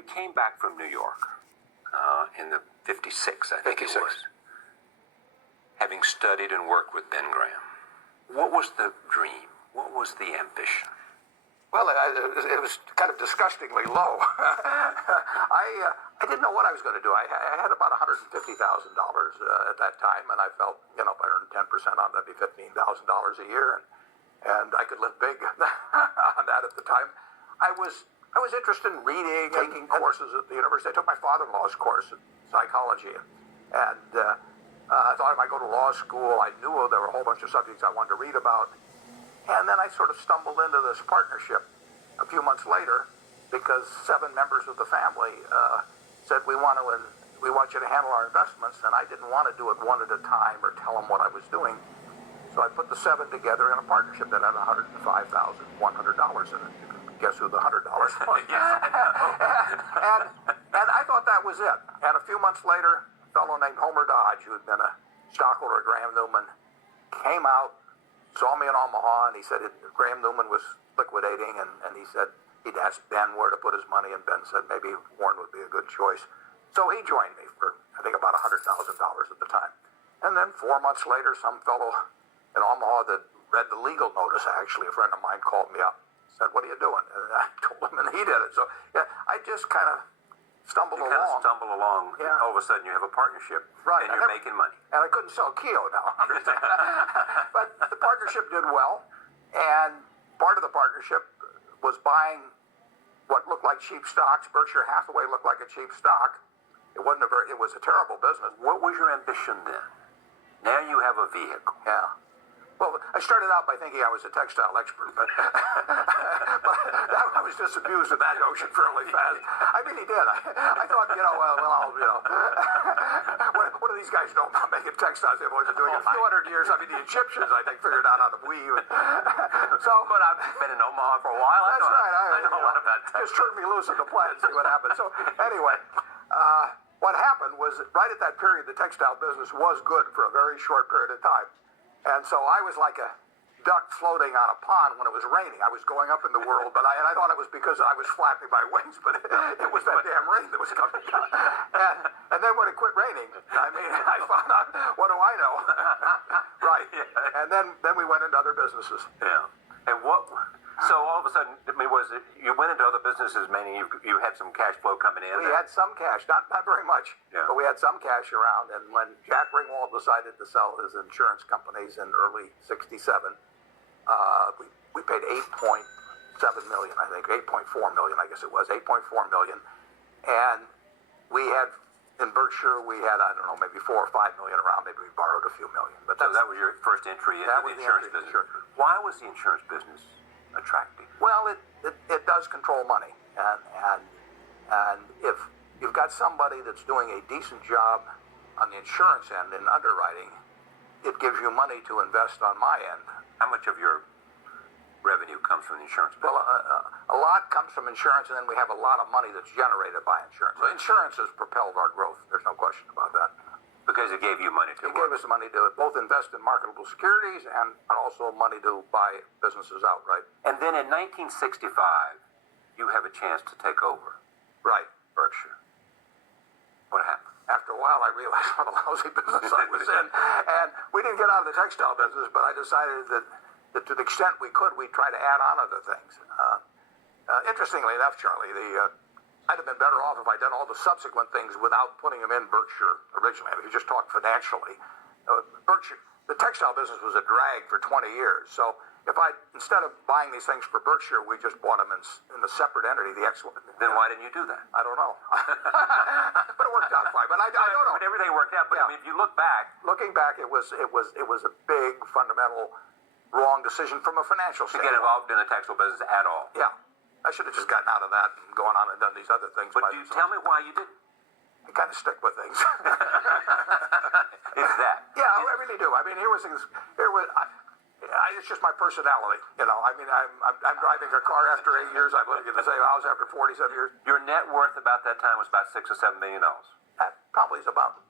you came back from New York in the 56, I think 56. it was, having studied and worked with Ben Graham, what was the dream? What was the ambition? Well, it was kind of disgustingly low. I didn't know what I was going to do. I had about $150,000 at that time, and I felt, if I earned 10% on that, that'd be $15,000 a year, and I could live big on that at the time. I was interested in reading, taking courses at the university. I took my father-in-law's course in psychology, and I thought if I go to law school, I knew there were a whole bunch of subjects I wanted to read about. And then I sort of stumbled into this partnership a few months later because 7 members of the family said, we want you to handle our investments, and I didn't want to do it one at a time or tell them what I was doing. So I put the 7 together in a partnership that had $105,100 in it. You can guess who the $100 was. and I thought that was it. And a few months later, a fellow named Homer Dodge, who had been a stockholder of Graham Newman, came out, saw me in Omaha, and he said Graham Newman was liquidating, and he said he'd asked Ben where to put his money, and Ben said maybe Warren would be a good choice. So he joined me for, I think, about $100,000 at the time. And then 4 months later, some fellow in Omaha that read the legal notice, actually, a friend of mine called me up, said, what are you doing? And I told him, and he did it. So yeah, I just kind of stumbled along. Yeah. All of a sudden you have a partnership, right, and you're making money. And I couldn't sell Keo now. But the partnership did well, and part of the partnership was buying what looked like cheap stocks. Berkshire Hathaway looked like a cheap stock. It was a terrible business. What was your ambition then? Now you have a vehicle. Yeah. Well, I started out by thinking I was a textile expert, but I was disabused of that notion fairly fast. I really did. I thought, what do these guys know about making textiles? They've always been doing it a few hundred years. I mean, the Egyptians, I think, figured out how to weave. But I've been in Omaha for a while. That's right. I know a lot about that. Just turn me loose in the plant and see what happens. So anyway, what happened was right at that period, the textile business was good for a very short period of time. And so I was like a duck floating on a pond when it was raining. I was going up in the world, but I thought it was because I was flapping my wings, but it was that damn rain that was coming down. And then when it quit raining, I found out, what do I know? Right. Yeah. And then we went into other businesses. Yeah. And so all of a sudden, was it you went into other businesses, meaning you had some cash flow coming in? We had some cash, not very much, but we had some cash around. And when Jack Ringwald decided to sell his insurance companies in early '67, we paid $8.7 million, I think, $8.4 million, I guess it was, $8.4 million. And we had, in Berkshire, we had, I don't know, maybe $4 or $5 million around. Maybe we borrowed a few million. But so that was your first entry into the insurance business. Sure. Why was the insurance business attractive? Well, it does control money. And if you've got somebody that's doing a decent job on the insurance end in underwriting, it gives you money to invest on my end. How much of your revenue comes from the insurance business? Well, a lot comes from insurance, and then we have a lot of money that's generated by insurance. So insurance has propelled our growth. There's no question about that. Because it gave you money to work. It gave us money to both invest in marketable securities and also money to buy businesses outright. And then in 1965, you have a chance to take over. Right. Berkshire. What happened? After a while, I realized what a lousy business I was in. And we didn't get out of the textile business, but I decided that to the extent we could, we'd try to add on other things. Interestingly enough, Charlie, I'd have been better off if I'd done all the subsequent things without putting them in Berkshire originally. If you just talk financially, Berkshire, the textile business was a drag for 20 years. So if instead of buying these things for Berkshire, we just bought them in a separate entity, the excellent. Then why didn't you do that? I don't know. But it worked out fine. But I don't know. But everything worked out. But yeah. I mean, if you look back, looking back, it was a big fundamental wrong decision from a financial standpoint. To get involved in the textile business at all. Yeah. I should have just gotten out of that and gone on and done these other things. But tell me why you didn't. I kind of stick with things. Is that? Yeah, I really do. I mean, it's just my personality. I mean, I'm driving a car after 8 years. I'm living in the same house after 47 years. Your net worth about that time was about $6 or $7 million. That probably is about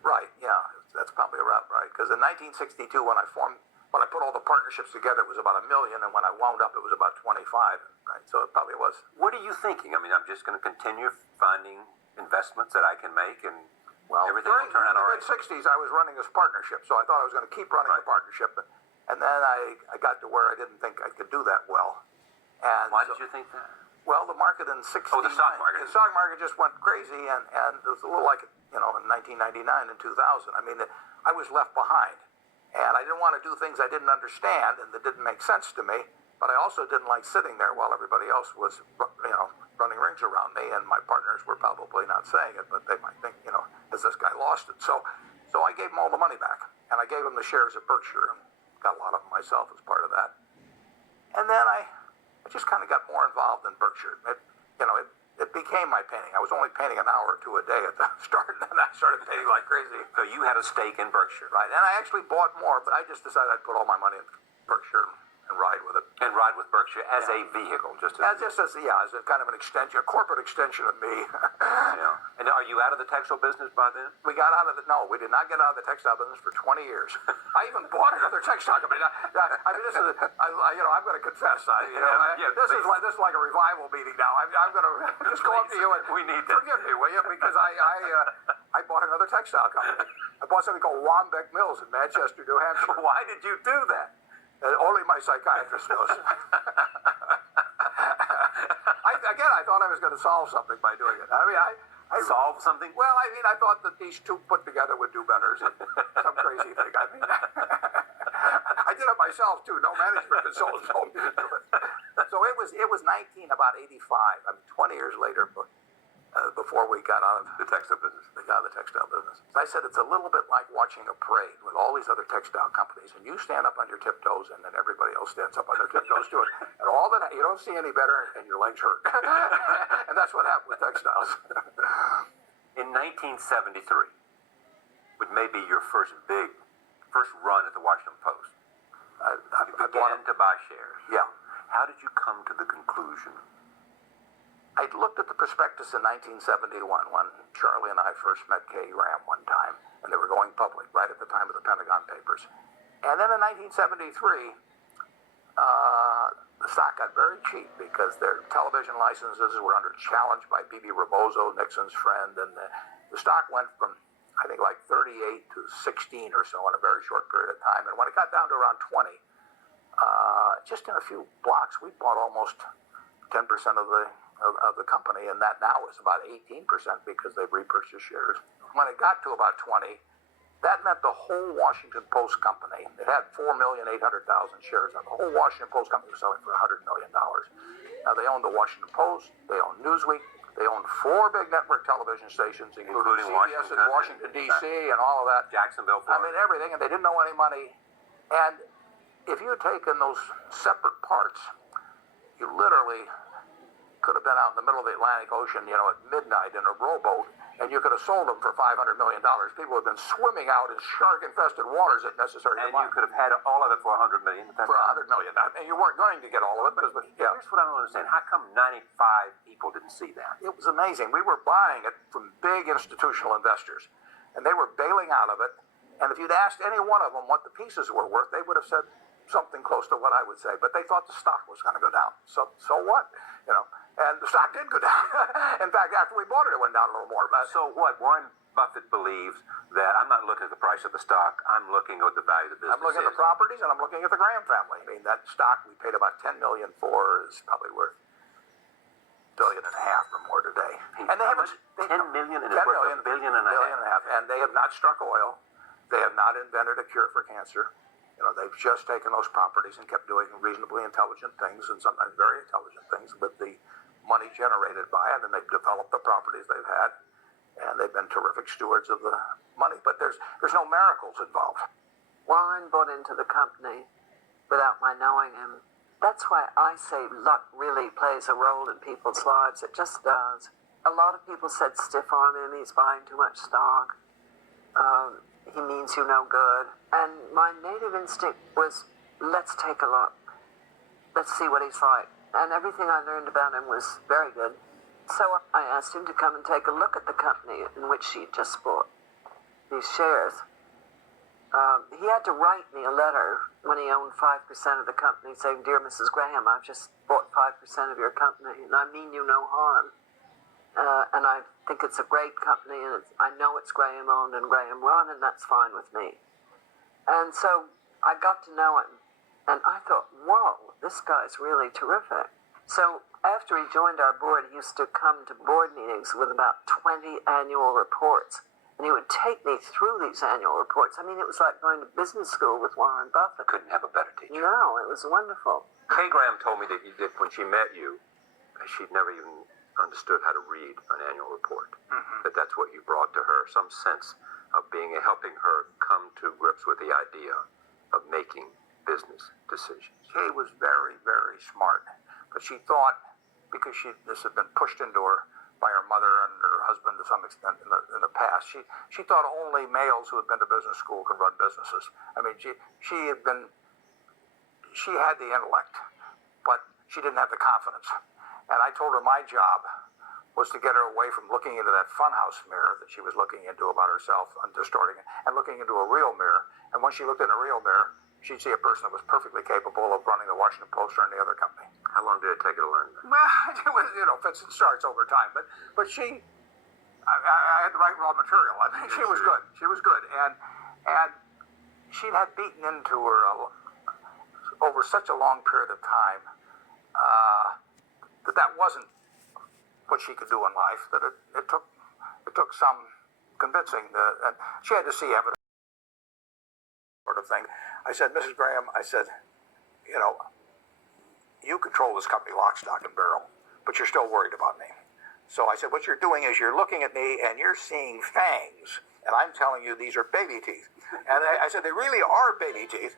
right. Yeah, that's probably about right. Because in 1962, when I formed when I put all the partnerships together, it was about $1 million, and when I wound up, it was about 25. Right? So it probably was. What are you thinking? I mean, I'm just going to continue finding investments that I can make, and everything will turn out all right. In the mid-'60s, I was running this partnership, so I thought I was going to keep running the partnership. And then I got to where I didn't think I could do that well. And why did you think that? Well, the market in '69. Oh, the stock market. The stock market just went crazy, and it was a little like, in 1999 and 2000. I mean, I was left behind. And I didn't want to do things I didn't understand and that didn't make sense to me. But I also didn't like sitting there while everybody else was, running rings around me. And my partners were probably not saying it, but they might think, has this guy lost it? So I gave them all the money back. And I gave them the shares of Berkshire and got a lot of them myself as part of that. And then I just kind of got more involved in Berkshire. It became my painting. I was only painting an hour or two a day at the start, and then I started painting like crazy. So you had a stake in Berkshire. Right, and I actually bought more, but I just decided I'd put all my money in Berkshire and ride with it. And ride with Berkshire as a vehicle, just as a kind of an extension, a corporate extension of me. Yeah. And are you out of the textile business by then? We got out of no, we did not get out of the textile business for 20 years. I even bought another textile company. I mean, this is, I'm going to confess. This is like a revival meeting now. I'm going to just go up to you and we need forgive me, will you? Because I bought another textile company. I bought something called Wambeck Mills in Manchester, New Hampshire. Why did you do that? Only my psychiatrist knows. I thought I was going to solve something by doing it. I mean, I solve something? Well, I thought that these two put together would do better. Some crazy thing. I mean, I did it myself too. No management consultant told me to do it. So it was about 85. I mean, 20 years later, before we got out of the textile business. They got out of the textile business. I said it's a little bit like watching a parade with all these other textile companies, and you stand up on your tiptoes, and then everybody else stands up on their tiptoes too. And all that you don't see any better, and your legs hurt. And that's what happened with textiles. In 1973, would maybe your first run at the Washington Post, you began to buy shares. Yeah. How did you come to the conclusion? I looked at the prospectus in 1971 when Charlie and I first met Kay Graham one time, and they were going public right at the time of the Pentagon Papers. And then in 1973, the stock got very cheap because their television licenses were under challenge by B.B. Rebozo, Nixon's friend, and the stock went from, I think, like 38 to 16 or so in a very short period of time. And when it got down to around 20, just in a few blocks, we bought almost 10% of the company, and that now is about 18% because they've repurchased shares. When it got to about 20, that meant the whole Washington Post company, it had 4,800,000 shares, and the whole Washington Post company was selling for $100 million. Now, they owned the Washington Post, they owned Newsweek, they owned 4 big network television stations, including CBS in Washington, D.C., and all of that. Jacksonville, Florida. I mean, everything, and they didn't know any money. And if you had taken those separate parts, you literally could have been out in the middle of the Atlantic Ocean, at midnight in a rowboat, and you could have sold them for $500 million. People have been swimming out in shark-infested waters if necessary. And you could have had all of it for $100 million. For $100 million. And you weren't going to get all of it. But here's what I don't understand. How come 95 people didn't see that? It was amazing. We were buying it from big institutional investors, and they were bailing out of it. And if you'd asked any one of them what the pieces were worth, they would have said something close to what I would say. But they thought the stock was going to go down. So what? And the stock did go down. In fact, after we bought it, it went down a little more. But so what? Warren Buffett believes that I'm not looking at the price of the stock. I'm looking at the value of the business. I'm looking at the properties, and I'm looking at the Graham family. I mean, that stock we paid about $10 million for is probably worth $1.5 billion or more today. And they haven't $10 million and it's worth $1.5 billion. And they have not struck oil. They have not invented a cure for cancer. They've just taken those properties and kept doing reasonably intelligent things, and sometimes very intelligent things, with the money generated by it, and they've developed the properties they've had, and they've been terrific stewards of the money. But there's no miracles involved. Warren bought into the company without my knowing him. That's why I say luck really plays a role in people's lives. It just does. A lot of people said stiff arm him, he's buying too much stock. He means you no good. And my native instinct was, let's take a look. Let's see what he's like. And everything I learned about him was very good. So I asked him to come and take a look at the company in which he just bought these shares. he had to write me a letter when he owned 5% of the company saying, "Dear Mrs. Graham, I've just bought 5% of your company, and I mean you no harm. And I think it's a great company, and I know it's Graham owned and Graham run, and that's fine with me." And so I got to know him, and I thought, whoa, this guy's really terrific. So after he joined our board, he used to come to board meetings with about 20 annual reports. And he would take me through these annual reports. I mean, it was like going to business school with Warren Buffett. Couldn't have a better teacher. No, it was wonderful. Kay Graham told me that when she met you, she'd never even understood how to read an annual report. Mm-hmm. That's what you brought to her, some sense of helping her come to grips with the idea of making business decisions. Kay was very, very smart, but she thought, because this had been pushed into her by her mother and her husband to some extent in the past, she thought only males who had been to business school could run businesses. I mean, she had the intellect, but she didn't have the confidence. And I told her my job was to get her away from looking into that funhouse mirror that she was looking into about herself and distorting it, and looking into a real mirror. And when she looked in a real mirror, she'd see a person that was perfectly capable of running the Washington Post or any other company. How long did it take her to learn that? Well, it was, fits and starts over time. But I had the right raw material. I mean, she was good. She was good. And she'd had beaten into her over such a long period of time that wasn't what she could do in life, that it took some convincing. And she had to see evidence, sort of thing. I said, "Mrs. Graham," I said, "you control this company lock, stock, and barrel, but you're still worried about me." So I said, "What you're doing is you're looking at me and you're seeing fangs, and I'm telling you these are baby teeth." And I said, "They really are baby teeth,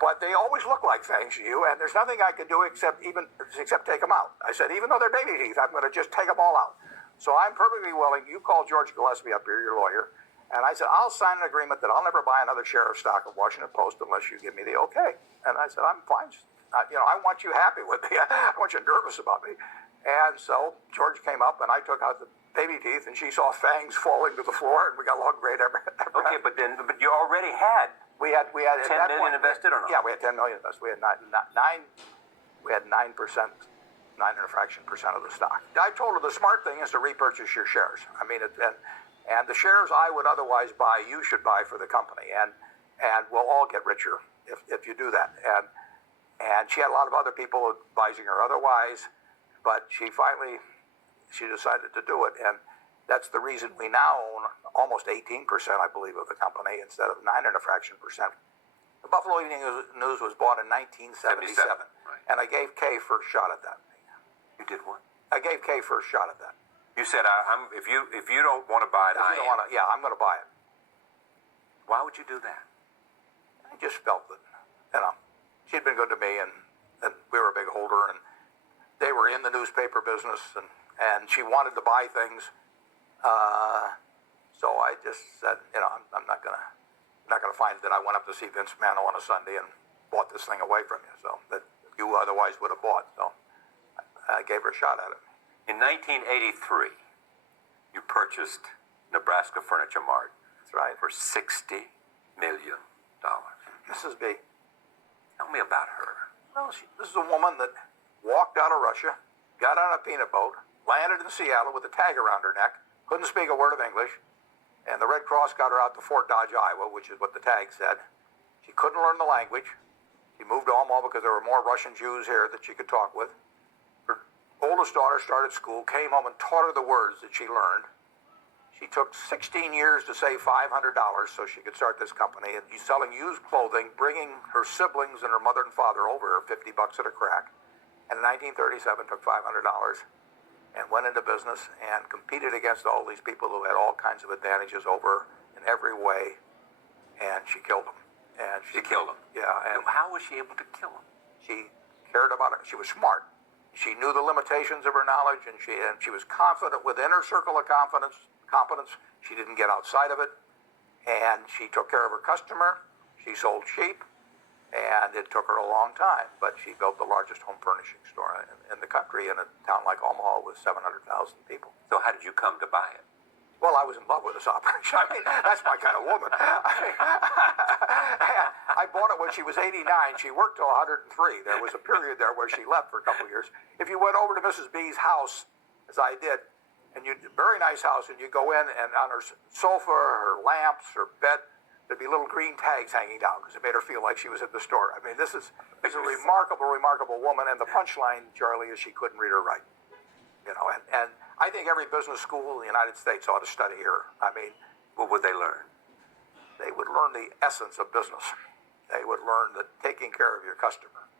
but they always look like fangs to you, and there's nothing I can do except take them out." I said, "Even though they're baby teeth, I'm going to just take them all out. So I'm perfectly willing. You call George Gillespie up here, your lawyer." And I said, "I'll sign an agreement that I'll never buy another share of stock of Washington Post unless you give me the okay." And I said, "I'm fine. I want you happy with me. I want you nervous about me." And so George came up, and I took out the baby teeth, and she saw fangs falling to the floor, and we got along great ever. Okay, but you already had. We had $10 million invested or not? Yeah, we had $10 million invested. We had 9%, 9 and a fraction percent of the stock. I told her the smart thing is to repurchase your shares. I mean, and the shares I would otherwise buy, you should buy for the company, and we'll all get richer if you do that. And she had a lot of other people advising her otherwise, but she decided to do it, and that's the reason we now own almost 18%, I believe, of the company instead of 9 and a fraction percent. The Buffalo Evening News was bought in 1977, right. And I gave Kay first shot at that. You did what? I gave Kay first shot at that. You said, if you don't want to buy it, I'm going to buy it. Why would you do that? I just felt that, she'd been good to me, and we were a big holder, and they were in the newspaper business, and she wanted to buy things. So I just said, I'm not gonna find that I went up to see Vince Mano on a Sunday and bought this thing away from you, so that you otherwise would have bought. So I gave her a shot at it. In 1983, you purchased Nebraska Furniture Mart. That's right. For $60 million. Mrs. B. Tell me about her. Well, this is a woman that walked out of Russia, got on a peanut boat, landed in Seattle with a tag around her neck, couldn't speak a word of English, and the Red Cross got her out to Fort Dodge, Iowa, which is what the tag said. She couldn't learn the language. She moved to Omaha because there were more Russian Jews here that she could talk with. Her oldest daughter started school, came home and taught her the words that she learned. She took 16 years to save $500 so she could start this company, and she's selling used clothing, bringing her siblings and her mother and father over, $50 at a crack. And in 1937, took $500 and went into business and competed against all these people who had all kinds of advantages over her in every way, and she killed them. And she killed them? Yeah. And how was she able to kill them? She cared about it. She was smart. She knew the limitations of her knowledge, and she was confident within her circle of competence. She didn't get outside of it, and she took care of her customer. She sold sheep, and it took her a long time, but she built the largest home furnishing store in the country in a town like Omaha with 700,000 people. So how did you come to buy it? Well, I was in love with this operation. I mean, that's my kind of woman. I bought it when she was 89. She worked till 103. There was a period there where she left for a couple of years. If you went over to Mrs. B's house, as I did, and very nice house, and you go in, and on her sofa, her lamps, her bed, there'd be little green tags hanging down because it made her feel like she was at the store. I mean, this is a remarkable, remarkable woman. And the punchline, Charlie, is she couldn't read or write. You know, and I think every business school in the United States ought to study her. I mean, What would they learn? they would learn the essence of business. They would learn that taking care of your customer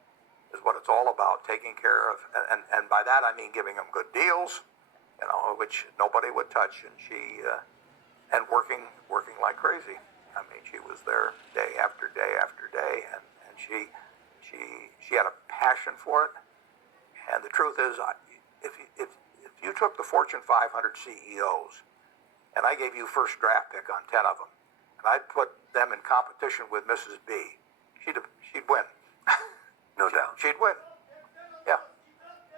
is what it's all about, taking care of, and by that I mean giving them good deals, you know, which nobody would touch, and and working like crazy. I mean, she was there day after day after day, and she had a passion for it. And the truth is, if you took the Fortune 500 CEOs, and I gave you first draft pick on 10 of them, and I'd put them in competition with Mrs. B, she'd win. No doubt. She'd win. Yeah.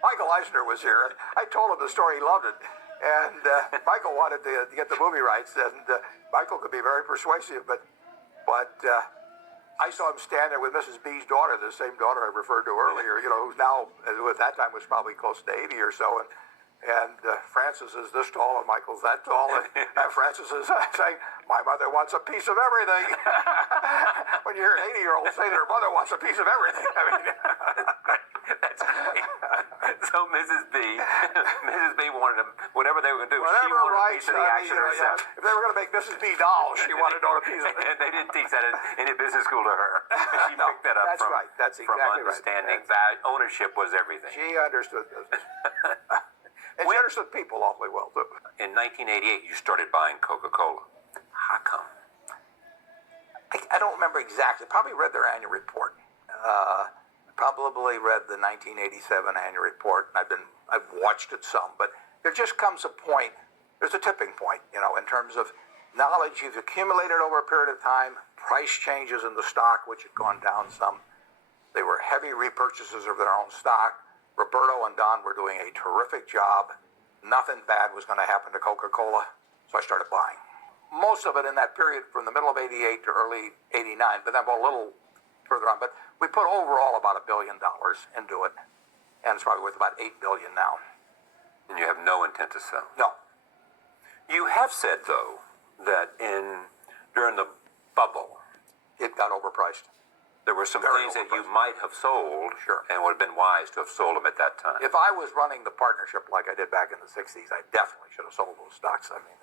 Michael Eisner was here, and I told him the story. He loved it. And Michael wanted to get the movie rights, and Michael could be very persuasive, but I saw him stand there with Mrs. B's daughter, the same daughter I referred to earlier, you know, who's now, at that time, was probably close to 80 or so, and Francis is this tall, and Michael's that tall, and Francis is saying, my mother wants a piece of everything. When you hear an 80-year-old say that her mother wants a piece of everything, I mean... That's great. So Mrs. B wanted to, whatever they were going to do, she wanted a piece of the action herself. If they were going to make Mrs. B dolls, she wanted to own a piece of it. And they didn't teach that in a business school to her. She No, picked that up that's from, right. That's from exactly understanding right. that ownership was everything. She understood business. And she understood people awfully well, too. In 1988, you started buying Coca-Cola. How come? I don't remember exactly. Probably read their annual report. Probably read the 1987 annual report. I've watched it some, but there just comes a point. There's a tipping point, you know, in terms of knowledge you've accumulated over a period of time, price changes in the stock, which had gone down some. They were heavy repurchases of their own stock. Roberto and Don were doing a terrific job. Nothing bad was going to happen to Coca-Cola, so I started buying. Most of it in that period from the middle of 88 to early 89, but then a little further on. But we put overall about $1 billion into it, and it's probably worth about $8 billion now. And you have no intent to sell. No. You have said, though, that during the bubble, It got overpriced. there were some Very things that you overpriced. might have sold, Sure. and would have been wise to have sold them at that time. If I was running the partnership like I did back in the 60s, I definitely should have sold those stocks. I mean,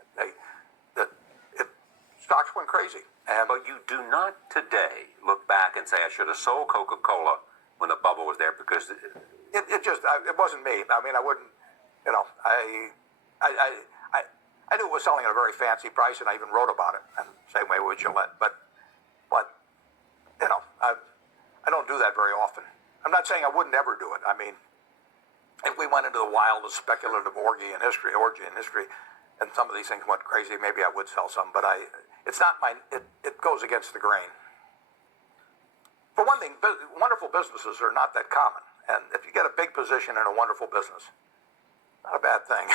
stocks went crazy. But you do not today look back and say, I should have sold Coca-Cola when the bubble was there, because It wasn't me. I mean, I wouldn't, you know, I knew it was selling at a very fancy price, and I even wrote about it, and same way with Gillette. But you know, I don't do that very often. I'm not saying I wouldn't ever do it. I mean, if we went into the wildest speculative orgy in history, and some of these things went crazy, maybe I would sell some. But it's not it goes against the grain. For one thing, wonderful businesses are not that common. And if you get a big position in a wonderful business, not a bad thing.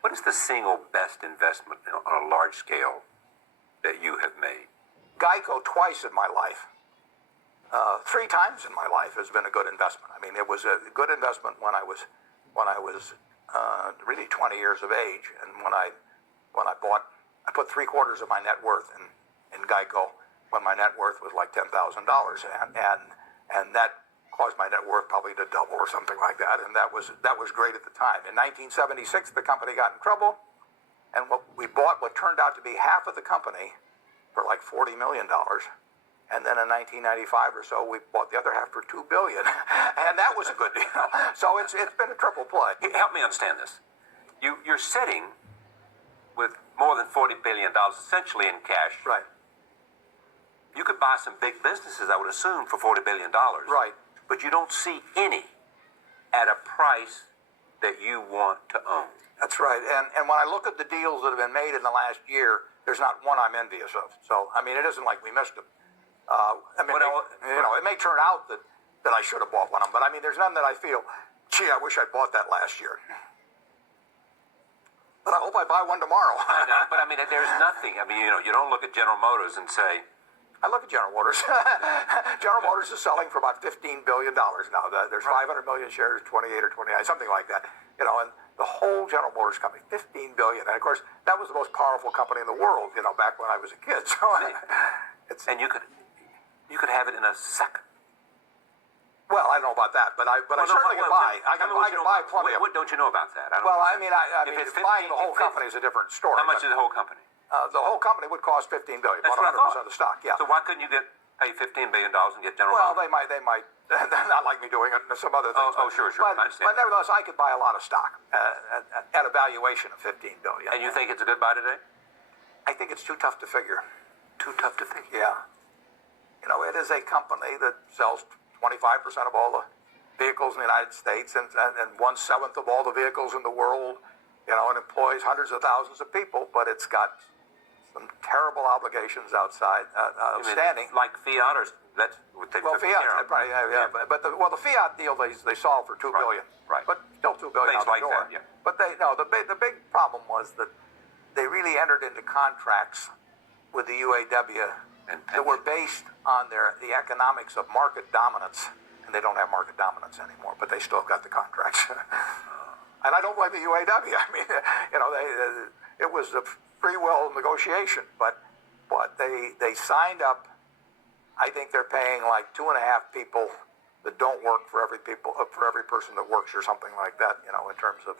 what is the single best investment on a large scale that you have made? Geico twice in my life, 3 times in my life has been a good investment. I mean, it was a good investment when I was really 20 years of age, and when I put 3/4 of my net worth in Geico when my net worth was like $10,000, and that caused my net worth probably to double or something like that, and that was great at the time. In 1976, the company got in trouble, and we bought what turned out to be half of the company for like $40 million, and then in 1995 or so, we bought the other half for $2 billion, and that was a good deal. So it's been a triple play. Help me understand this. You're sitting with more than $40 billion essentially in cash. Right. You could buy some big businesses, I would assume, for $40 billion. Right. But you don't see any at a price that you want to own. That's right. And when I look at the deals that have been made in the last year, there's not one I'm envious of. So, I mean, it isn't like we missed them. It may turn out that I should have bought one of them, but I mean, there's none that I feel, gee, I wish I bought that last year. But I hope I buy one tomorrow. I know, but I mean, there's nothing. I mean, you don't look at General Motors and say, I look at General Motors. General Motors is selling for about $15 billion now. There's 500 million shares, 28 or 29, something like that. And the whole General Motors company, $15 billion. And of course, that was the most powerful company in the world, back when I was a kid. So and you could have it in a second. Well, I don't know about that, but I certainly can buy. I can buy plenty of. What don't you know about that? I mean, buying the whole company is a different story. How much is the whole company? The whole company would cost $15 billion, That's what I thought. 100% of the stock. Yeah. So why couldn't you pay $15 billion and get General Well, Motors? they might not like me doing it. And some other things. Sure. But, I understand. but nevertheless, I could buy a lot of stock at a valuation of $15 billion. And you think it's a good buy today? I think it's too tough to figure. Too tough to figure. Yeah. It is a company that sells 25% of all the vehicles in the United States and 1/7 of all the vehicles in the world, and employs hundreds of thousands of people, but it's got some terrible obligations outside, outstanding. Like Fiat, or that's what they Well, took Fiat, care of. right, yeah. But the Fiat deal they solved for $2 billion. Right. But still $2 billion Things out the like door. that, yeah. But the big problem was that they really entered into contracts with the UAW that were based on the economics of market dominance, and they don't have market dominance anymore. But they still got the contracts. And I don't blame the UAW. I mean, it was a free will negotiation, but they signed up. I think they're paying like 2.5 people that don't work for every person that works, or something like that. In terms of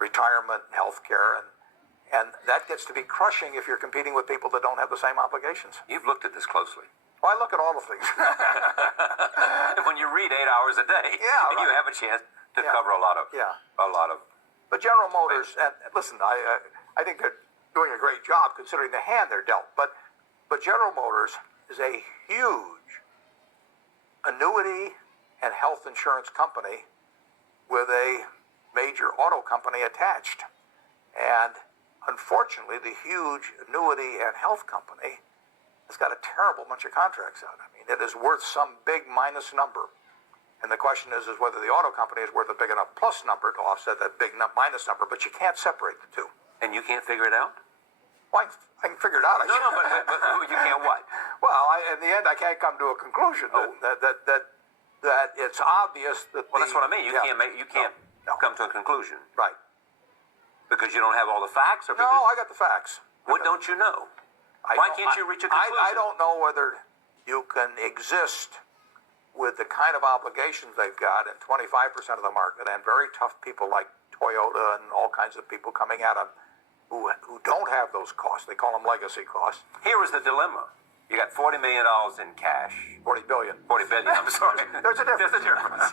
retirement, health care, and that gets to be crushing if you're competing with people that don't have the same obligations. You've looked at this closely. Well, I look at all the things. When you read 8 hours a day, Yeah, you right. have a chance to cover a lot of. But General Motors, and listen, I think they're doing a great job considering the hand they're dealt. But General Motors is a huge annuity and health insurance company with a major auto company attached. And unfortunately, the huge annuity and health company has got a terrible bunch of contracts out. I mean, it is worth some big minus number. And the question is whether the auto company is worth a big enough plus number to offset that big minus number, but you can't separate the two. And you can't figure it out? Well, I can figure it out. No, but you can't what? Well, in the end, I can't come to a conclusion that it's obvious that. Well, that's what I mean. You can't come to a conclusion. Right. Because you don't have all the facts? Or No, I got the facts. What don't you know? Why can't you reach a conclusion? I don't know whether you can exist with the kind of obligations they've got and 25% of the market, and very tough people like Toyota and all kinds of people coming at them who don't have those costs. They call them legacy costs. Here is the dilemma. You got $40 million in cash. 40 billion. 40 billion, I'm sorry. There's a difference. There's a difference.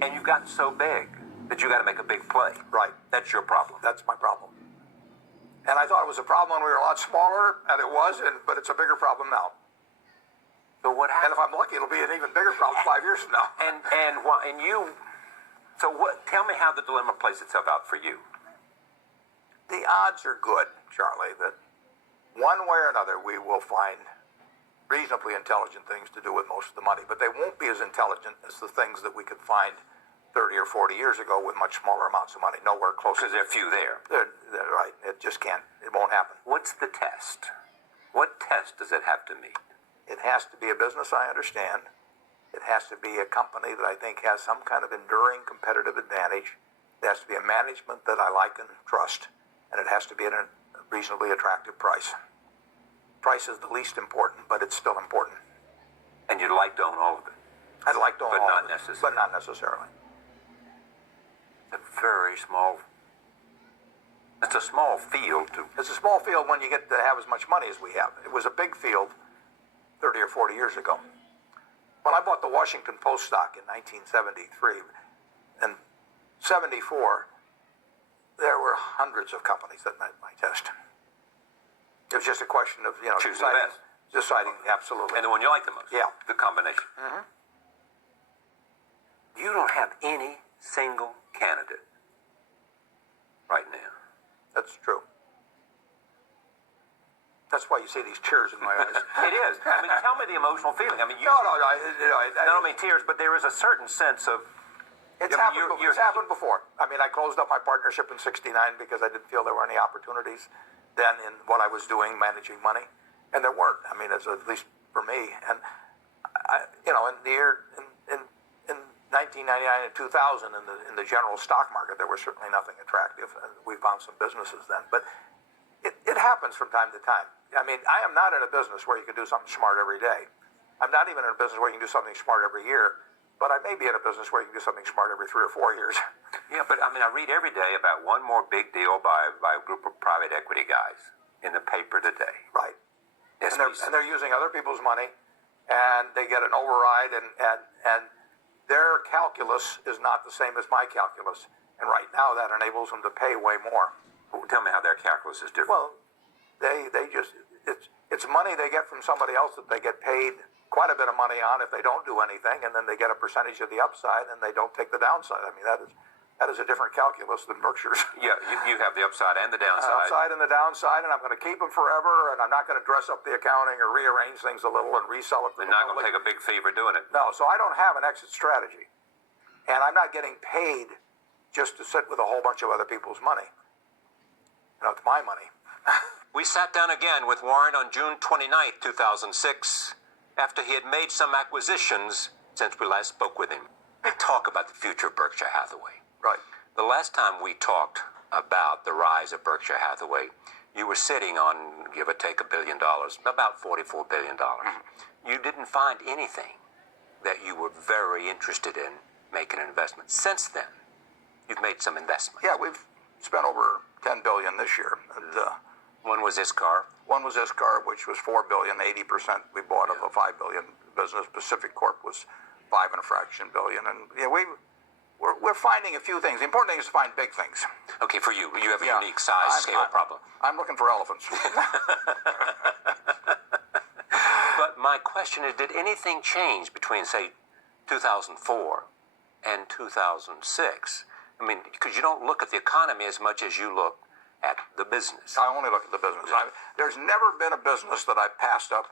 And you've gotten so big that you got to make a big play. Right. That's your problem. That's my problem. And I thought it was a problem when we were a lot smaller, and it was, but it's a bigger problem now. So what And happened? if I'm lucky, it'll be an even bigger problem 5 years from now. So tell me how the dilemma plays itself out for you. The odds are good, Charlie, that one way or another we will find reasonably intelligent things to do with most of the money, but they won't be as intelligent as the things that we could find 30 or 40 years ago with much smaller amounts of money, nowhere close. Because there are few there. They're right. It just can't. It won't happen. What's the test? What test does it have to meet? It has to be a business I understand. It has to be a company that I think has some kind of enduring competitive advantage. It has to be a management that I like and trust. And it has to be at a reasonably attractive price. Price is the least important, but it's still important. And you'd like to own all of it. I'd like to own all of it, necessarily. but not necessarily. It's a small field to. It's a small field when you get to have as much money as we have. It was a big field 30 or 40 years ago. When I bought the Washington Post stock in 1973 and 74, there were hundreds of companies that met my test. It was just a question of, Choosing the best. deciding, absolutely. And the one you like the most. Yeah. The combination. Mm-hmm. You don't have any single candidate right now. That's true. That's why you see these tears in my eyes. It is. I mean, tell me the emotional feeling. I mean, No, I don't mean tears, but there is a certain sense of It's Yeah, but happened. It's happened before. I mean, I closed up my partnership in '69 because I didn't feel there were any opportunities then in what I was doing, managing money, and there weren't. I mean, at least for me. And in the year in 1999 and 2000 in the general stock market, there was certainly nothing attractive. And we found some businesses then, but it happens from time to time. I mean, I am not in a business where you can do something smart every day. I'm not even in a business where you can do something smart every year, but I may be in a business where you can do something smart every 3 or 4 years. Yeah, but I mean, I read every day about one more big deal by a group of private equity guys in the paper today. Right. Yes, And they're using other people's money, and they get an override, and their calculus is not the same as my calculus. And right now, that enables them to pay way more. Tell me how their calculus is different. Well, they just it's money they get from somebody else that they get paid quite a bit of money on if they don't do anything, and then they get a percentage of the upside, and they don't take the downside. I mean, that is a different calculus than Berkshire's. Yeah, you have the upside and the downside. Upside and the downside, and I'm going to keep them forever, and I'm not going to dress up the accounting or rearrange things a little and resell it. They're not going to take a big fee for doing it. No, so I don't have an exit strategy, and I'm not getting paid just to sit with a whole bunch of other people's money. It's my money. We sat down again with Warren on June 29th, 2006, after he had made some acquisitions since we last spoke with him. We talk about the future of Berkshire Hathaway. Right. The last time we talked about the rise of Berkshire Hathaway, you were sitting on, give or take, $1 billion, about $44 billion. You didn't find anything that you were very interested in making an investment. Since then, you've made some investments. Yeah, we've spent over $10 billion this year. And, one was ISCAR. one was ISCAR, which was $4 billion, 80% we bought of a $5 billion business. Pacific Corp was $5 and a fraction billion. And we're finding a few things. The important thing is to find big things. Okay, for you have a unique size scale problem. I'm looking for elephants. But my question is, did anything change between, say, 2004 and 2006? I mean, because you don't look at the economy as much as you look at the business. I only look at the business. There's never been a business that I passed up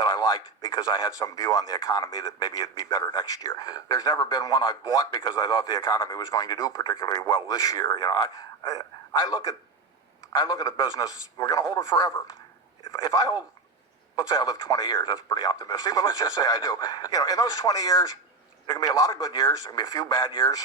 that I liked because I had some view on the economy that maybe it'd be better next year. Yeah. There's never been one I bought because I thought the economy was going to do particularly well this year. I look at a business. We're going to hold it forever. If I hold, let's say I live 20 years, that's pretty optimistic, but let's just say I do. In those 20 years, there can be a lot of good years, there can be a few bad years,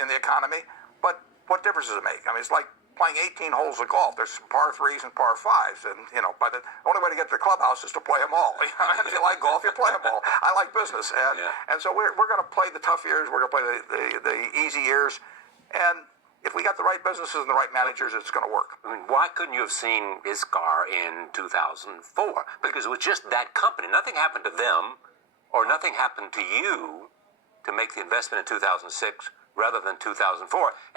in the economy. But what difference does it make? I mean, it's like playing 18 holes of golf. There's some par 3s and par 5s, and the only way to get to the clubhouse is to play them all. If you like golf, you play them all. I like business, and so we're going to play the tough years. We're going to play the easy years, and if we got the right businesses and the right managers, it's going to work. I mean, why couldn't you have seen ISCAR in 2004? Because it was just that company. Nothing happened to them, or nothing happened to you to make the investment in 2006 rather than 2004,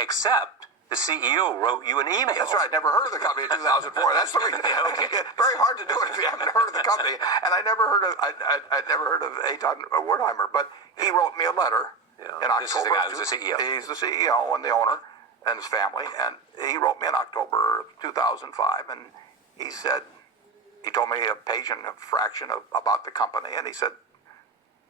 except the CEO wrote you an email. That's right. I never heard of the company in 2004. That's the reason. Okay. Very hard to do it if you haven't heard of the company. And I never heard of Eitan Wertheimer, but he wrote me a letter in October. This is the guy who's the CEO. He's the CEO and the owner and his family. And he wrote me in October 2005, and he told me a page and a fraction about the company, and he said,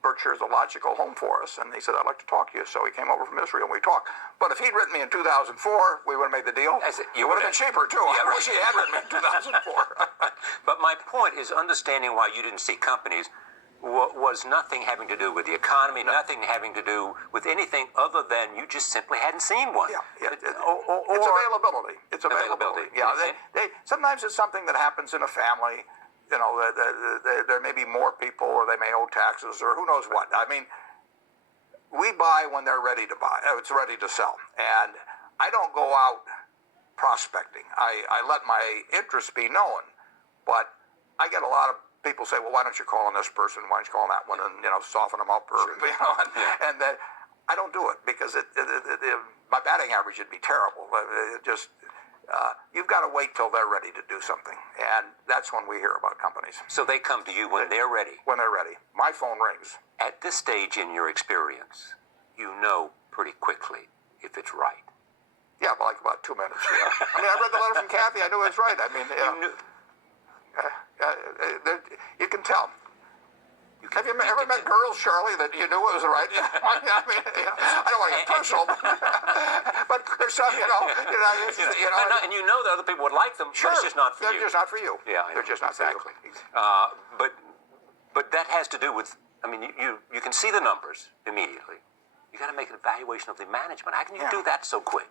Berkshire is a logical home for us, and he said, I'd like to talk to you. So he came over from Israel, and we talked. But if he'd written me in 2004, we would have made the deal. It would have been cheaper, too. Yeah, I wish he had written me in 2004. But my point is understanding why you didn't see companies was nothing having to do with the economy, nothing having to do with anything other than you just simply hadn't seen one. Yeah. It's availability. It's availability. Yeah. Sometimes it's something that happens in a family. There may be more people, or they may owe taxes, or who knows what. I mean, we buy when they're ready to buy. It's ready to sell. And I don't go out prospecting. I let my interests be known. But I get a lot of people say, well, why don't you call on this person? Why don't you call on that one? And, soften them up. And then I don't do it because my batting average would be terrible. You've got to wait till they're ready to do something. And that's when we hear about companies. So they come to you when they're ready. When they're ready. My phone rings. At this stage in your experience, you know pretty quickly if it's right. Yeah, like about 2 minutes. Yeah. I mean, I read the letter from Kathy. I knew it was right. I mean, you knew. you can tell. Have you ever met girls, Charlie, that you knew it was right? I mean, I don't want to get personal, but there's some, and you know that other people would like them, sure, but it's just not for they're you. just not for you. Yeah, they're just not exactly. for you. But that has to do with, I mean, you can see the numbers immediately. You got to make an evaluation of the management. How can you do that so quick?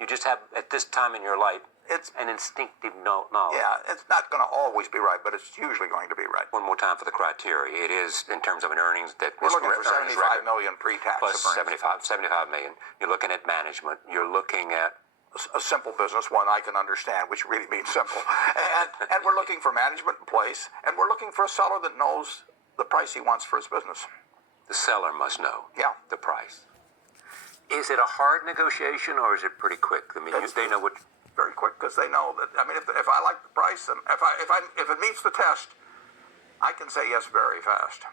You just have, at this time in your life, it's an instinctive knowledge. Yeah, it's not going to always be right, but it's usually going to be right. One more time for the criteria. It is, in terms of an earnings, that we're looking for 75 million pre-tax. Plus 75 million. You're looking at management. You're looking at a simple business, one I can understand, which really means simple. And we're looking for management in place, and we're looking for a seller that knows the price he wants for his business. The seller must know the price. Is it a hard negotiation, or is it pretty quick? I mean, they know what. Very quick, because they know that. I mean, if I like the price, and if it meets the test, I can say yes very fast.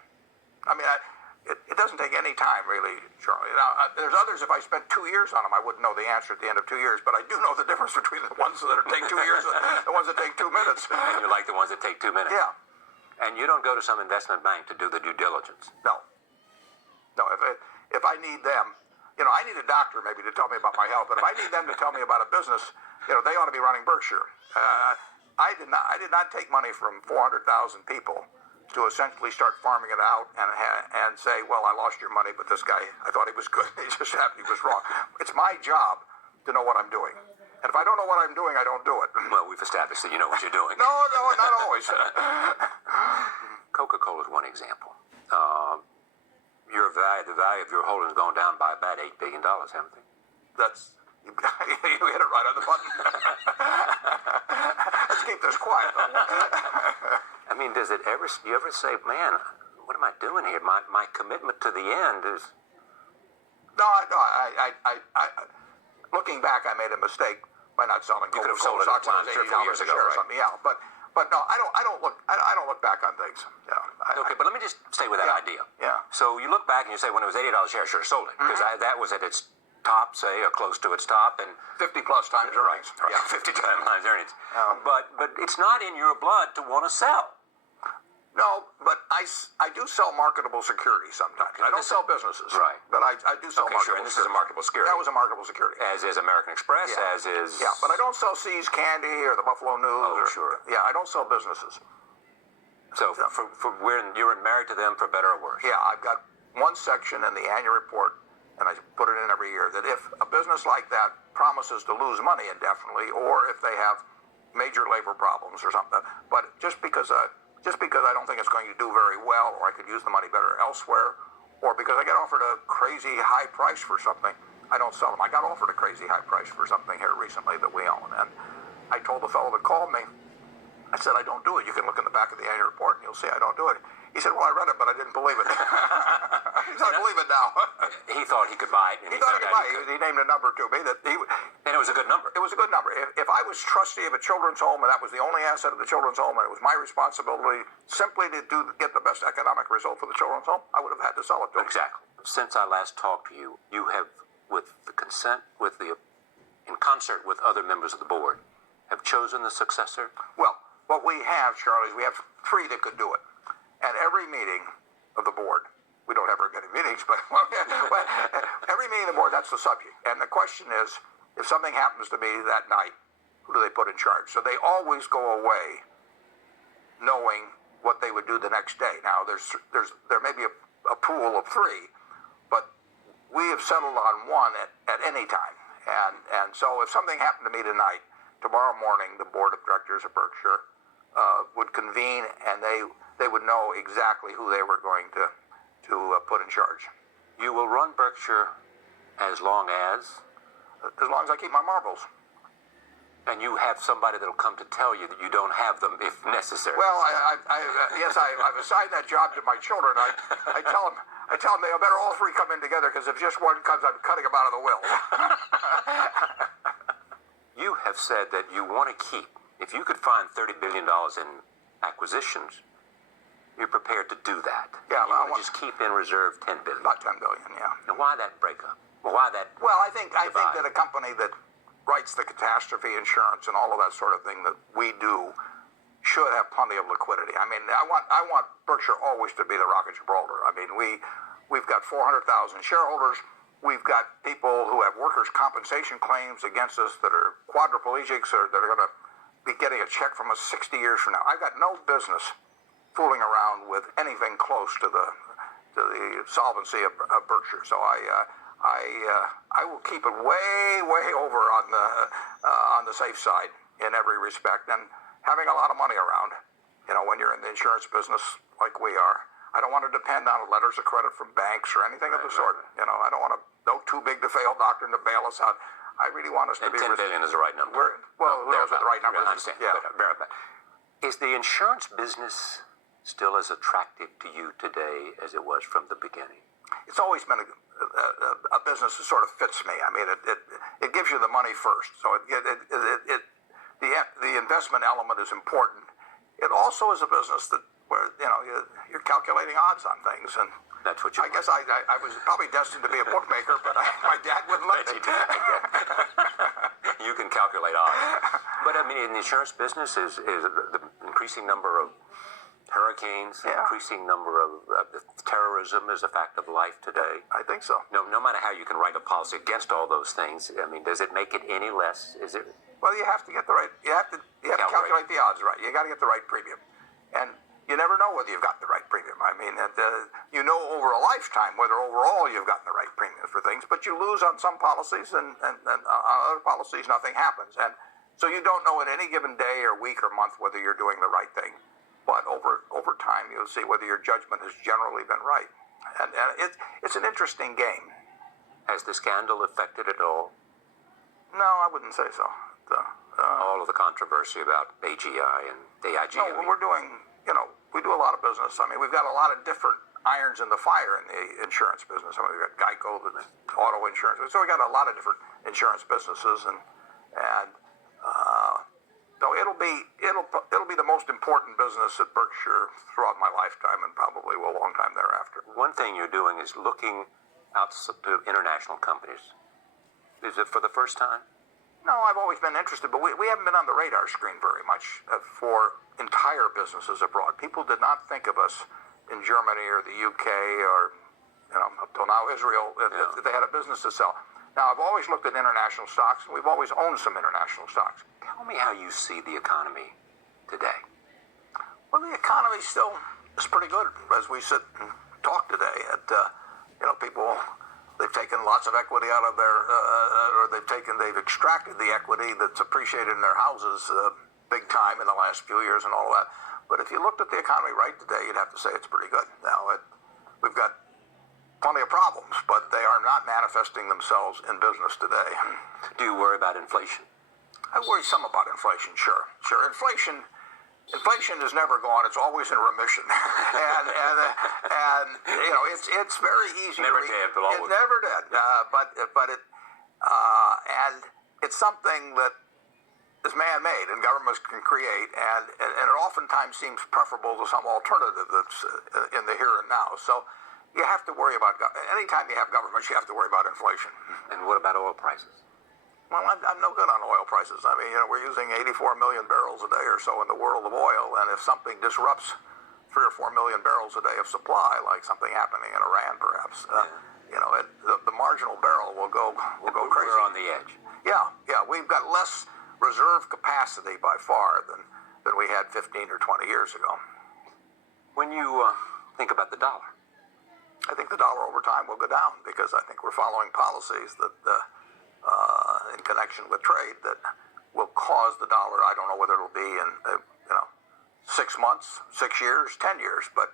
I mean, it doesn't take any time really, Charlie. Now, there's others. If I spent 2 years on them, I wouldn't know the answer at the end of 2 years. But I do know the difference between the ones that take 2 years and the ones that take 2 minutes. And you like the ones that take 2 minutes. Yeah. And you don't go to some investment bank to do the due diligence. No. If I need them, I need a doctor maybe to tell me about my health. But if I need them to tell me about a business, they ought to be running Berkshire. I did not take money from 400,000 people to essentially start farming it out and say, well, I lost your money, but this guy, I thought he was good. He just happened he was wrong. It's my job to know what I'm doing. And if I don't know what I'm doing, I don't do it. Well, we've established that you know what you're doing. No, not always. Coca-Cola is one example. The value of your holdings gone down by about $8 billion, haven't they? That's you hit it right on the button. Let's keep this quiet. I mean, do you ever say, man, what am I doing here? My commitment to the end is. No, I looking back, I made a mistake by not selling. You could have sold it at $80 years ago or something. Yeah, but no, I don't look back on things. Yeah. Okay, but let me just stay with that idea. Yeah. So you look back and you say, when it was $80 a share, I should have sold it because that was at its top, say, or close to its top, and 50 plus times earnings. Right. Yeah, 50 times earnings. But it's not in your blood to want to sell. No, but I do sell marketable securities sometimes. I don't sell businesses. Right. But I do sell marketable sure, and this is a marketable security. That was a marketable security. As is American Express, as is. Yeah, but I don't sell See's Candy or the Buffalo News. Oh, sure. Yeah, I don't sell businesses. So for when you were married to them, for better or worse. Yeah, I've got one section in the annual report, and I put it in every year, that if a business like that promises to lose money indefinitely, or if they have major labor problems or something, but just because I don't think it's going to do very well, or I could use the money better elsewhere, or because I get offered a crazy high price for something, I don't sell them. I got offered a crazy high price for something here recently that we own, and I told the fellow that called me, I said, I don't do it. You can look in the back of the annual report and you'll see I don't do it. He said, well, I read it, but I didn't believe it. He said, I believe it now. He thought he could buy it. And he thought he could buy it. He named a number to me. And it was a good number. It was a good number. If I was trustee of a children's home and that was the only asset of the children's home and it was my responsibility simply to get the best economic result for the children's home, I would have had to sell it to him. Exactly. Since I last talked to you, you have, with the consent, in concert with other members of the board, have chosen the successor? Well, what we have, Charlie, is we have 3 that could do it. At every meeting of the board, we don't ever get any meetings, but every meeting of the board, that's the subject. And the question is, if something happens to me that night, who do they put in charge? So they always go away knowing what they would do the next day. Now, there may be a pool of 3, but we have settled on one at any time. And so if something happened to me tonight, tomorrow morning, the board of directors of Berkshire would convene, and they would know exactly who they were going to put in charge. You will run Berkshire as long as I keep my marbles. And you have somebody that'll come to tell you that you don't have them if necessary. Well, I've assigned that job to my children. I tell them they better all 3 come in together, because if just one comes, I'm cutting them out of the will. You have said that you want to keep, if you could find $30 billion in acquisitions, you're prepared to do that. Yeah, you want to just keep in reserve $10 billion. About $10 billion, yeah. Now, why that breakup? Why that? Well, I think that a company that writes the catastrophe insurance and all of that sort of thing that we do should have plenty of liquidity. I mean, I want Berkshire always to be the Rock of Gibraltar. I mean, we've got 400,000 shareholders. We've got people who have workers' compensation claims against us that are quadriplegics or that are going to be getting a check from us 60 years from now. I've got no business fooling around with anything close to the solvency of Berkshire. So I will keep it way over on the safe side in every respect. And having a lot of money around, when you're in the insurance business like we are, I don't want to depend on letters of credit from banks or anything of the sort. I don't want no too big to fail doctrine to bail us out. I really want us to be. 10 billion is the right number. Who knows what the right number I is? understand. Yeah. But is the insurance business still as attractive to you today as it was from the beginning? It's always been a business that sort of fits me. I mean, it gives you the money first, so the investment element is important. It also is a business where you're calculating odds on things, and that's what you. I guess I was probably destined to be a bookmaker, but my dad wouldn't let me. You can calculate odds, but I mean, in the insurance business, is the increasing number of hurricanes, increasing number of terrorism is a fact of life today. I think so. No matter how you can write a policy against all those things, I mean, does it make it any less? Is it? Well, you have to get the right. You have to calculate the odds right. You got to get the right premium, and you never know whether you've got the right premium. I mean, over a lifetime whether overall you've gotten the right premium for things, but you lose on some policies, and on other policies nothing happens, and so you don't know at any given day or week or month whether you're doing the right thing. But over time, you'll see whether your judgment has generally been right, and it's an interesting game. Has the scandal affected it all? No, I wouldn't say so. All of the controversy about AGI and AIG. No, we're doing. We do a lot of business. I mean, we've got a lot of different irons in the fire in the insurance business. I mean, we've got Geico, the auto insurance. So we got a lot of different insurance businesses, and so it'll be the most important business at Berkshire throughout my lifetime, and probably a long time thereafter. One thing you're doing is looking out to international companies. Is it for the first time? No, I've always been interested, but we haven't been on the radar screen very much for entire businesses abroad. People did not think of us in Germany or the UK or, up till now Israel, if they had a business to sell. Now, I've always looked at international stocks, and we've always owned some international stocks. Tell me how you see the economy today. Well, the economy still is pretty good as we sit and talk today. People, they've taken lots of equity out of their, they've extracted the equity that's appreciated in their houses big time in the last few years and all that. But if you looked at the economy right today, you'd have to say it's pretty good. Now, we've got plenty of problems, but they are not manifesting themselves in business today. Do you worry about inflation? I worry some about inflation, sure. Inflation is never gone. It's always in remission, and it's very easy. Never did, but always. It never did. And it's something that is man-made and governments can create, and it oftentimes seems preferable to some alternative that's in the here and now. So you have to worry about, anytime you have governments, you have to worry about inflation. And what about oil prices? Well, I'm no good on oil prices. I mean, we're using 84 million barrels a day or so in the world of oil, and if something disrupts 3 or 4 million barrels a day of supply, like something happening in Iran, perhaps, the marginal barrel will go crazy. We're on the edge. Yeah, we've got less reserve capacity by far than we had 15 or 20 years ago. When you think about the dollar, I think the dollar over time will go down because I think we're following policies that, in connection with trade, that will cause the dollar. I don't know whether it'll be in 6 months, 6 years, 10 years, but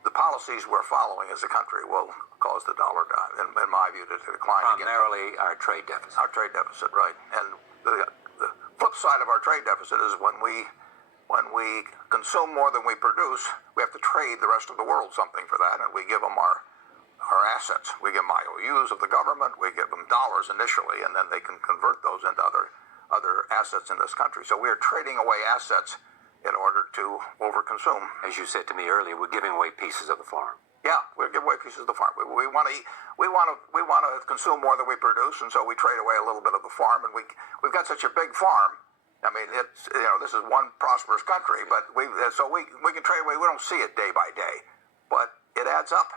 the policies we're following as a country will cause the dollar, in my view, to decline. Primarily our trade deficit. Our trade deficit, right? And the flip side of our trade deficit is when we consume more than we produce, we have to trade the rest of the world something for that, and we give them our assets. We give them IOUs of the government. We give them dollars initially, and then they can convert those into other assets in this country. So we are trading away assets in order to overconsume. As you said to me earlier, we're giving away pieces of the farm. Yeah, we're giving away pieces of the farm. We want to consume more than we produce, and so we trade away a little bit of the farm. And we've got such a big farm I mean, it's, this is one prosperous country, but we can trade away. We don't see it day by day, but it adds up,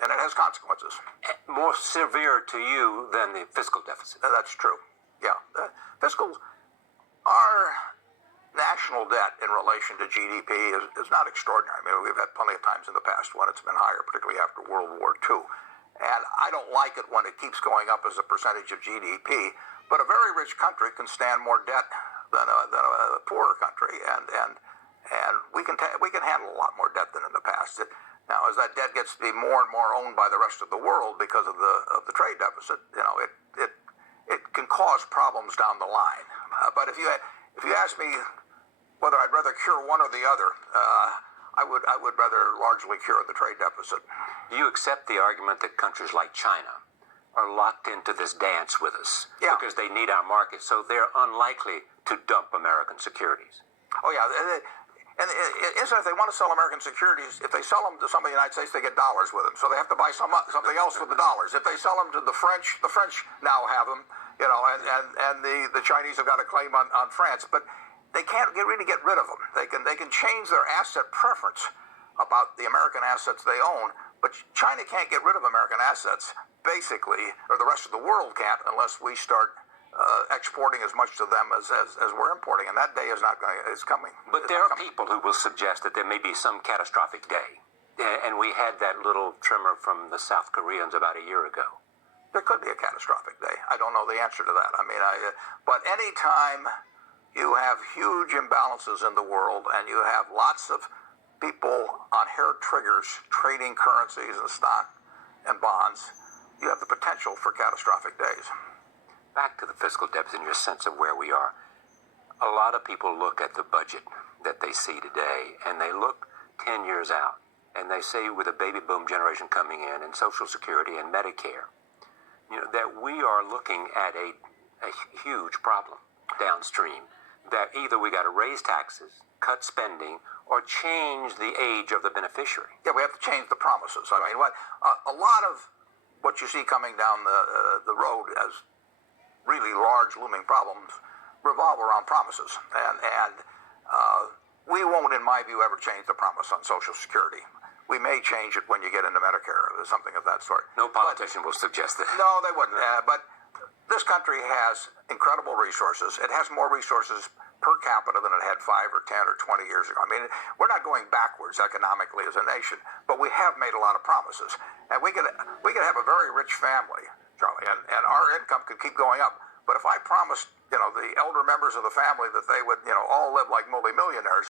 and it has consequences. More severe to you than the fiscal deficit. That's true. Yeah, our national debt in relation to GDP is not extraordinary. I mean, we've had plenty of times in the past when it's been higher, particularly after World War II. And I don't like it when it keeps going up as a percentage of GDP. But a very rich country can stand more debt than a poorer country, and we can handle a lot more debt than in the past. Now, as that debt gets to be more and more owned by the rest of the world because of the trade deficit, it can cause problems down the line. But if you ask me whether I'd rather cure one or the other, I would rather largely cure the trade deficit. Do you accept the argument that countries like China are locked into this dance with us because they need our market, so they're unlikely to dump American securities? Oh, yeah. And if they want to sell American securities, if they sell them to somebody in the United States, they get dollars with them. So they have to buy something else with the dollars. If they sell them to the French now have them, and the Chinese have got a claim on France. But they can't really get rid of them. They can change their asset preference about the American assets they own, but China can't get rid of American assets, basically, or the rest of the world can't, unless we start exporting as much to them as we're importing, and that day is coming. But there are people who will suggest that there may be some catastrophic day, and we had that little tremor from the South Koreans about a year ago. There could be a catastrophic day. I don't know the answer to that. I mean, but any time you have huge imbalances in the world, and you have lots of people on hair triggers trading currencies and stock and bonds, you have the potential for catastrophic days. Back to the fiscal deficit and your sense of where we are. A lot of people look at the budget that they see today, and they look 10 years out, and they say with a baby boom generation coming in, and Social Security and Medicare, that we are looking at a huge problem downstream, that either we got to raise taxes, cut spending, or change the age of the beneficiary. Yeah, we have to change the promises. I mean, a lot of what you see coming down the road as really large looming problems revolve around promises, and we won't, in my view, ever change the promise on Social Security. We may change it when you get into Medicare or something of that sort. No politician will suggest that. No, they wouldn't. But this country has incredible resources. It has more resources per capita than it had 5 or 10 or 20 years ago. I mean, we're not going backwards economically as a nation, but we have made a lot of promises. And we could have a very rich family, Charlie, and our income could keep going up. But if I promised, the elder members of the family that they would, all live like multimillionaires,